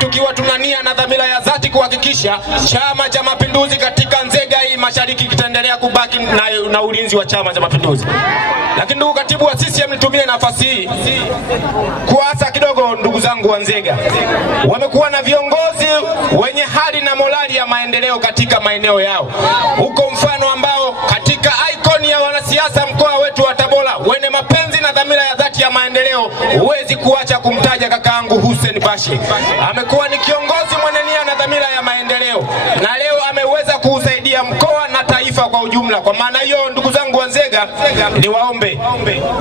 tukiwa tunania na dhamira ya dhati kuhakikisha Chama cha Mapinduzi katika Nzega hii Mashariki kitaendelea kubaki na ulinzi wa Chama cha Mapinduzi. Lakini ndugu katibu wa CCM, nitumie nafasi hii kuasa kidogo ndugu zangu wa Nzega. Wamekuwa na viongozi wenye hali na morali ya maendeleo katika maeneo yao. Huko mfano ambao katika icon ya wanasiasa mkoa wetu wa Tabora wenye mapenzi na dhamira ya dhati ya maendeleo, huwezi kuacha kumtaja kakaangu Hussein Bashe. Amekuwa ni kiongozi mwenye nia na dhamira ya maendeleo, na leo ameweza kuusaidia mkoa na taifa kwa ujumla. Kwa maana hiyo ndugu zangu wa Nzega,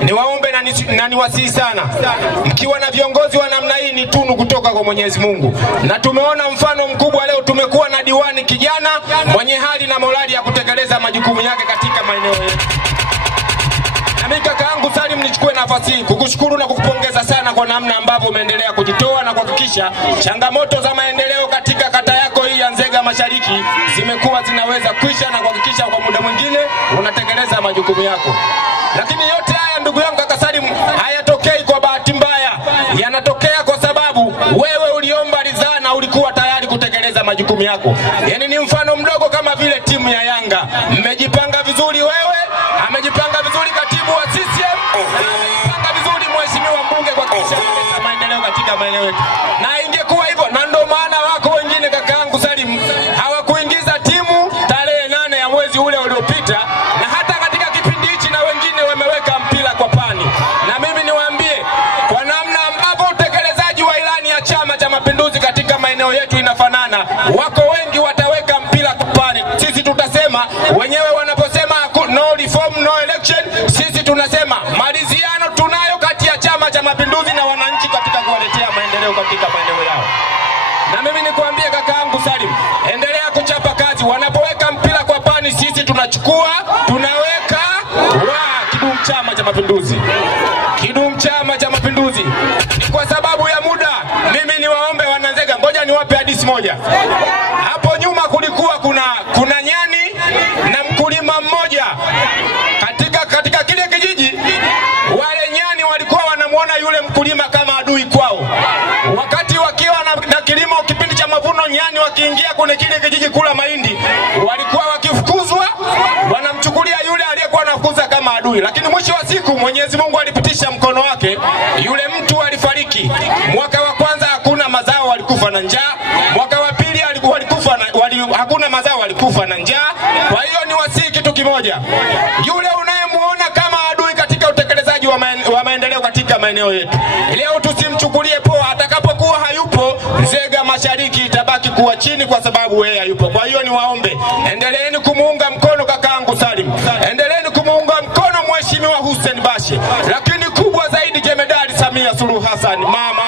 niwaombe na niwasihi sana, mkiwa na viongozi wa namna hii ni tunu kutoka kwa Mwenyezi Mungu. Na tumeona mfano mkubwa leo, tumekuwa na diwani kijana mwenye hali na morali ya kutekeleza majukumu yake katika maeneo yetu. Na mimi kakaangu Salim, nichukue nafasi hii kukushukuru na kukupongeza sana kwa namna ambavyo umeendelea kujitoa na kuhakikisha changamoto za maendeleo katika kata yako hii ya Nzega Mashariki zimekuwa zinaweza kuisha, na kuhakikisha kwa muda mwingine unatekeleza majukumu yako. Lakini yote haya ndugu yangu kaka Salim, hayatokei kwa bahati mbaya, yanatokea kwa sababu wewe uliomba ridhaa na ulikuwa tayari kutekeleza majukumu yako. Yaani ni mfano mdogo kama vile timu ya Yanga, mmejipanga vizuri, wewe amejipanga vizuri katibu wa CCM, amejipanga vizuri mheshimiwa mbunge kwa kisha maendeleo katika maeneo yetu. Na ingekuwa hivyo, na ndio maana wako wengine kakaangu Salim hawakuingiza timu tarehe 8 ya mwezi ule uliopita, na hata katika kipindi hichi na wengine wameweka mpira kwa pani. Na mimi niwaambie kwa namna ambavyo utekelezaji wa ilani ya Chama cha Mapinduzi katika maeneo yetu inafanana, wako wengi wataweka mpira kwa pani. Sisi tutasema wenyewe wanaposema no reform no election, sisi tunasema maliziano tunayo kati ya Chama cha Mapinduzi na wananchi katika kuwaletea maendeleo katika maeneo yao. Na mimi nikwambie kakaangu Salim, endelea kuchapa kazi. Wanapoweka mpira kwa pani, sisi tunachukua tunaweka kidumu Chama cha Mapinduzi, kidumu Chama cha Mapinduzi. Kwa sababu ya muda, mimi niwaombe wananzega, ngoja niwape hadithi moja. Hapo nyuma kulikuwa kuna nyani na mkulima mmoja katika kile kijiji. Wale nyani walikuwa wanamuona yule mkulima kama adui kwao. Wakati wakiwa na kilimo kipindi cha mavuno, nyani wakiingia kwenye kile kijiji kula mahindi, walikuwa wakifukuzwa, wanamchukulia yule aliyekuwa anafukuza kama adui. Lakini mwisho wa siku Mwenyezi Mungu alipitisha mkono wake, yule mtu alifariki. Mwaka wa kwanza hakuna mazao, walikufa na njaa. Mwaka wa pili walikufa hakuna mazao, walikufa na njaa. Kwa hiyo ni wasii kitu kimoja, yule unayemuona kama adui katika utekelezaji wa maendeleo katika maeneo yetu, leo tusimchukulie poa. Atakapokuwa hayupo, Nzega Mashariki itabaki kuwa chini kwa sababu yeye hayupo. Kwa hiyo niwaombe, endeleeni kumuunga mkono kakaangu Salim, endeleeni kumuunga mkono mheshimiwa Hussein Bashe, lakini kubwa zaidi Jemedari Samia Suluhu Hassan mama